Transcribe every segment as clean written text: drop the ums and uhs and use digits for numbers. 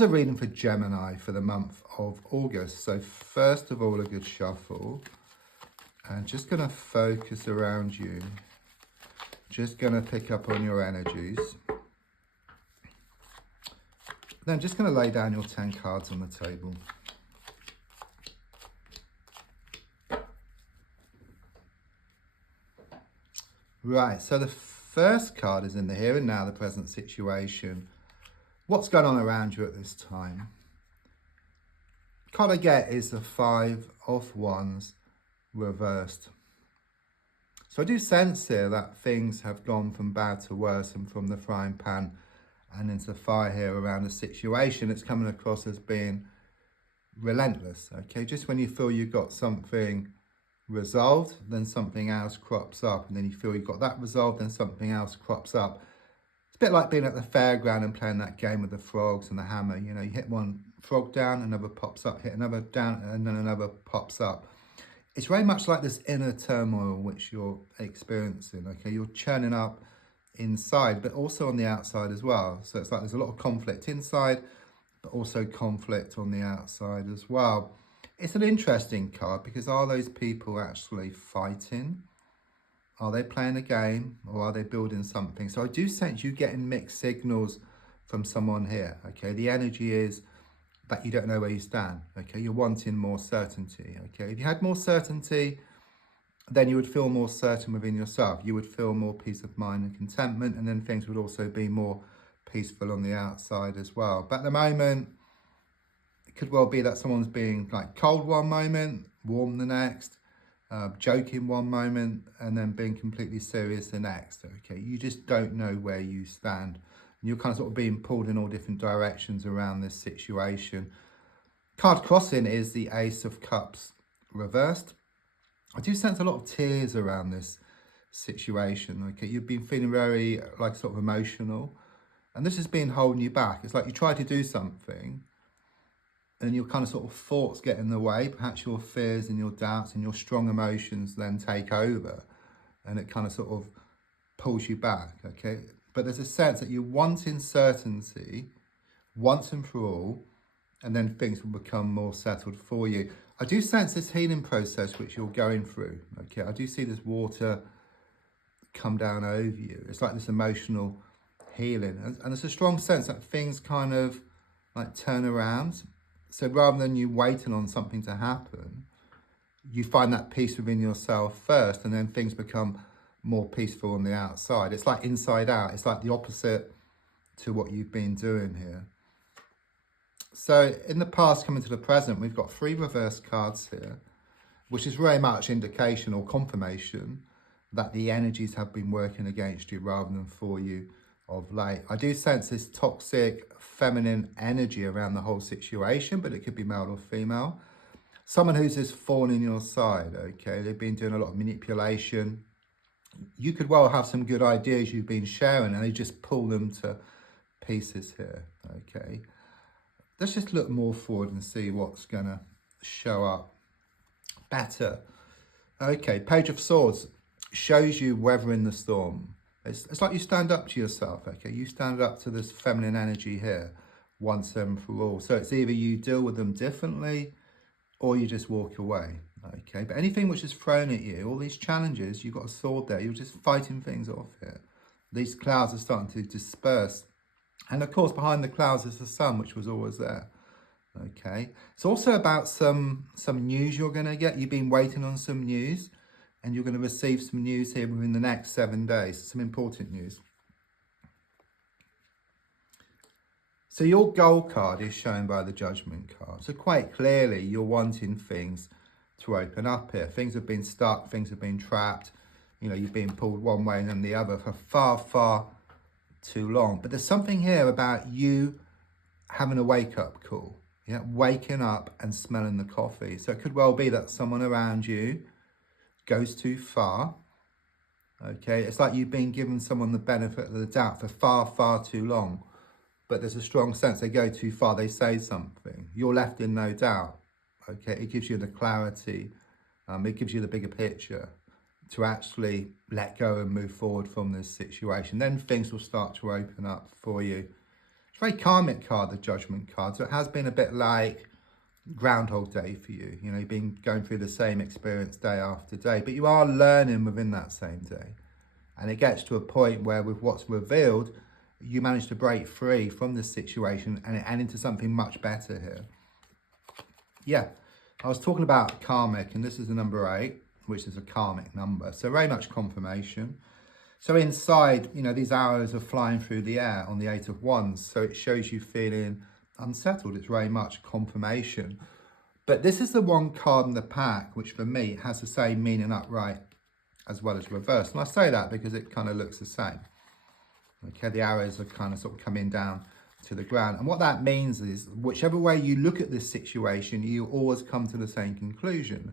A reading for Gemini for the month of August. So first of all, a good shuffle, and just going to focus around you. Just going to pick up on your energies. Then just going to lay down your 10 cards on the table. Right, so the first card is in the here and now, the present situation. What's going on around you at this time? The card I get is the 5 of Wands reversed. So I do sense here that things have gone from bad to worse, and from the frying pan and into fire here around the situation. It's coming across as being relentless, okay? Just when you feel you've got something resolved, then something else crops up, and then you feel you've got that resolved, then something else crops up. It's a bit like being at the fairground and playing that game with the frogs and the hammer. You know, you hit one frog down, another pops up, hit another down, and then another pops up. It's very much like this inner turmoil which you're experiencing, okay? You're churning up inside, but also on the outside as well. So it's like there's a lot of conflict inside, but also conflict on the outside as well. It's an interesting card because are those people actually fighting? Are they playing a game, or are they building something? So I do sense you getting mixed signals from someone here, okay? The energy is that you don't know where you stand, okay? You're wanting more certainty, okay? If you had more certainty, then you would feel more certain within yourself. You would feel more peace of mind and contentment, and then things would also be more peaceful on the outside as well. But at the moment, it could well be that someone's being like cold one moment, warm the next, joking one moment, and then being completely serious the next, okay? You just don't know where you stand. And you're kind of sort of being pulled in all different directions around this situation. Card crossing is the Ace of Cups reversed. I do sense a lot of tears around this situation, okay? You've been feeling very like sort of emotional, and this has been holding you back. It's like you try to do something and your kind of sort of thoughts get in the way. Perhaps your fears and your doubts and your strong emotions then take over, and it kind of sort of pulls you back, okay? But there's a sense that you're wanting certainty once and for all, and then things will become more settled for you. I do sense this healing process which you're going through, okay? I do see this water come down over you. It's like this emotional healing. And there's a strong sense that things kind of like turn around. So rather than you waiting on something to happen, you find that peace within yourself first, and then things become more peaceful on the outside. It's like inside out. It's like the opposite to what you've been doing here. So in the past coming to the present, we've got 3 reverse cards here, which is very much indication or confirmation that the energies have been working against you rather than for you of late. I do sense this toxic feminine energy around the whole situation, but it could be male or female. Someone who's just fallen in your side, okay? They've been doing a lot of manipulation. You could well have some good ideas you've been sharing, and they just pull them to pieces here, okay? Let's just look more forward and see what's gonna show up better. Okay, Page of Swords shows you weathering the storm. It's like you stand up to yourself, okay? You stand up to this feminine energy here once and for all. So it's either you deal with them differently or you just walk away, okay? But anything which is thrown at you, all these challenges, you've got a sword there, you're just fighting things off here. These clouds are starting to disperse. And of course, behind the clouds is the sun, which was always there, okay? It's also about some news you're gonna get. You've been waiting on some news, and you're going to receive some news here within the next 7 days, some important news. So your goal card is shown by the Judgment card. So quite clearly, you're wanting things to open up here. Things have been stuck, things have been trapped. You know, you've been pulled one way and then the other for far, far too long. But there's something here about you having a wake-up call. Yeah, waking up and smelling the coffee. So it could well be that someone around you goes too far, okay? It's like you've been given someone the benefit of the doubt for far, far too long, but there's a strong sense they go too far, they say something, you're left in no doubt, okay? It gives you the clarity, it gives you the bigger picture to actually let go and move forward from this situation. Then things will start to open up for you. very karmic card, the Judgment card. So it has been a bit like Groundhog Day for you. You know, you've been going through the same experience day after day, but you are learning within that same day. And it gets to a point where with what's revealed, you manage to break free from this situation and into something much better here. Yeah, I was talking about karmic, and this is the number 8, which is a karmic number. So very much confirmation. So inside, you know, these arrows are flying through the air on the 8 of Wands. So it shows you feeling unsettled. It's very much confirmation. But this is the one card in the pack, which for me has the same meaning upright as well as reversed. And I say that because it kind of looks the same. Okay, the arrows are kind of sort of coming down to the ground. And what that means is, whichever way you look at this situation, you always come to the same conclusion,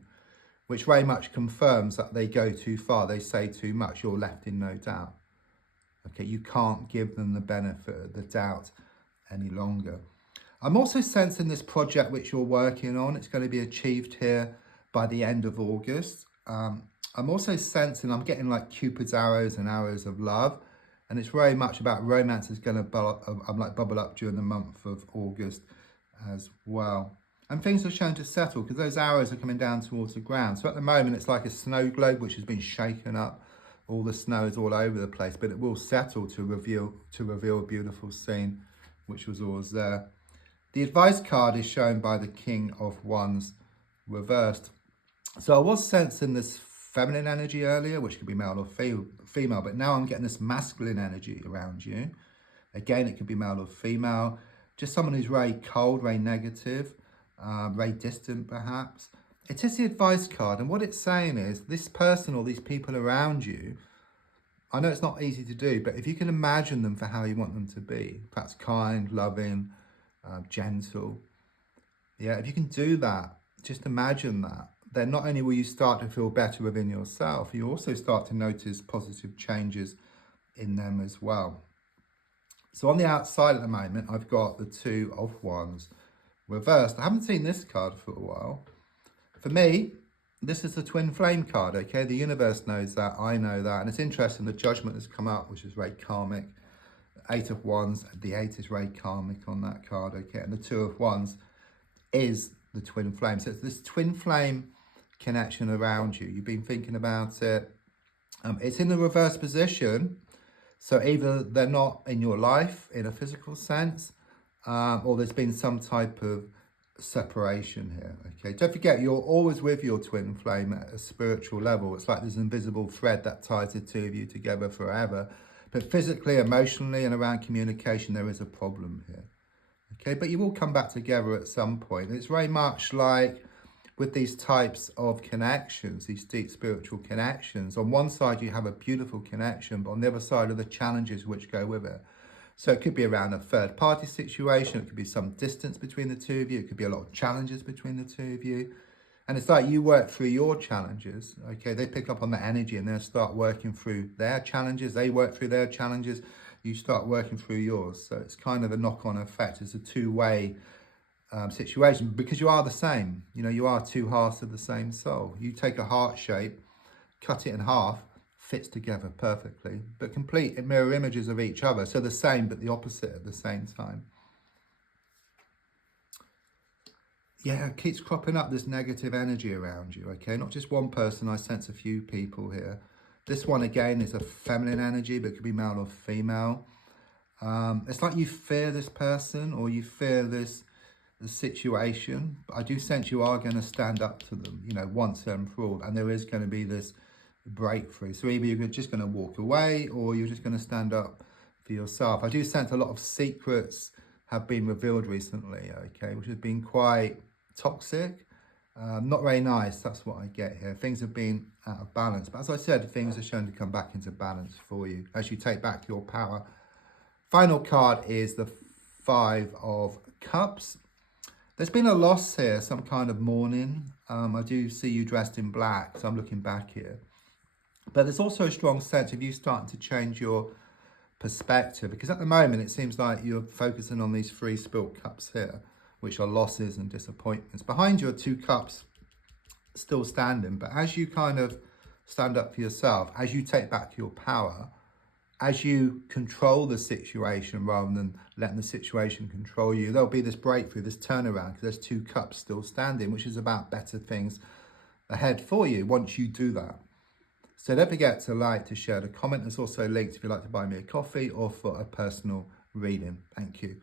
which very much confirms that they go too far, they say too much, you're left in no doubt. Okay, you can't give them the benefit of the doubt any longer. I'm also sensing this project which you're working on, it's going to be achieved here by the end of August. I'm also sensing, I'm getting like Cupid's arrows and arrows of love. And it's very much about romance is going to bubble up during the month of August as well. And things are shown to settle because those arrows are coming down towards the ground. So at the moment, it's like a snow globe which has been shaken up. All the snow is all over the place, but it will settle to reveal a beautiful scene, which was always there. The advice card is shown by the King of Wands reversed. So I was sensing this feminine energy earlier, which could be male or female, but now I'm getting this masculine energy around you. Again, it could be male or female, just someone who's very cold, very negative, very distant perhaps. It is the advice card, and what it's saying is this person or these people around you, I know it's not easy to do, but if you can imagine them for how you want them to be, perhaps kind, loving, gentle, yeah, if you can do that, just imagine that, then not only will you start to feel better within yourself, you also start to notice positive changes in them as well. So on the outside at the moment, I've got the 2 of Wands reversed. I haven't seen this card for a while. For me, this is the twin flame card, okay? The universe knows that, I know that. And it's interesting, the Judgment has come up, which is very karmic. 8 of Wands, the 8 is very karmic on that card, okay? And the 2 of Wands is the twin flame. So it's this twin flame connection around you. You've been thinking about it. It's in the reverse position. So either they're not in your life in a physical sense, or there's been some type of separation here. Okay, don't forget, you're always with your twin flame at a spiritual level. It's like this invisible thread that ties the two of you together forever. But physically, emotionally, and around communication, there is a problem here. Okay, but you will come back together at some point. It's very much like with these types of connections, these deep spiritual connections. On one side, you have a beautiful connection, but on the other side are the challenges which go with it. So it could be around a third party situation. It could be some distance between the two of you. It could be a lot of challenges between the two of you. And it's like you work through your challenges. Okay, they pick up on the energy and they'll start working through their challenges. They work through their challenges. You start working through yours. So it's kind of a knock-on effect. It's a two-way situation because you are the same. You know, you are two halves of the same soul. You take a heart shape, cut it in half, fits together perfectly, but complete mirror images of each other. So the same, but the opposite at the same time. Yeah, it keeps cropping up this negative energy around you, okay? Not just one person, I sense a few people here. This one, again, is a feminine energy, but it could be male or female. It's like you fear this person or you fear this situation. But I do sense you are going to stand up to them, you know, once and for all. And there is going to be this breakthrough. So either you're just going to walk away or you're just going to stand up for yourself. I do sense a lot of secrets have been revealed recently, okay, which has been quite toxic. Not very nice, that's what I get here. Things have been out of balance. But as I said, things are shown to come back into balance for you as you take back your power. Final card is the 5 of Cups. There's been a loss here, some kind of mourning. I do see you dressed in black, so I'm looking back here. But there's also a strong sense of you starting to change your perspective, because at the moment it seems like you're focusing on these 3 spilt cups here, which are losses and disappointments. Behind you are 2 cups still standing, but as you kind of stand up for yourself, as you take back your power, as you control the situation rather than letting the situation control you, there'll be this breakthrough, this turnaround, because there's 2 cups still standing, which is about better things ahead for you once you do that. So don't forget to like, to share, to comment. There's also links if you'd like to buy me a coffee or for a personal reading. Thank you.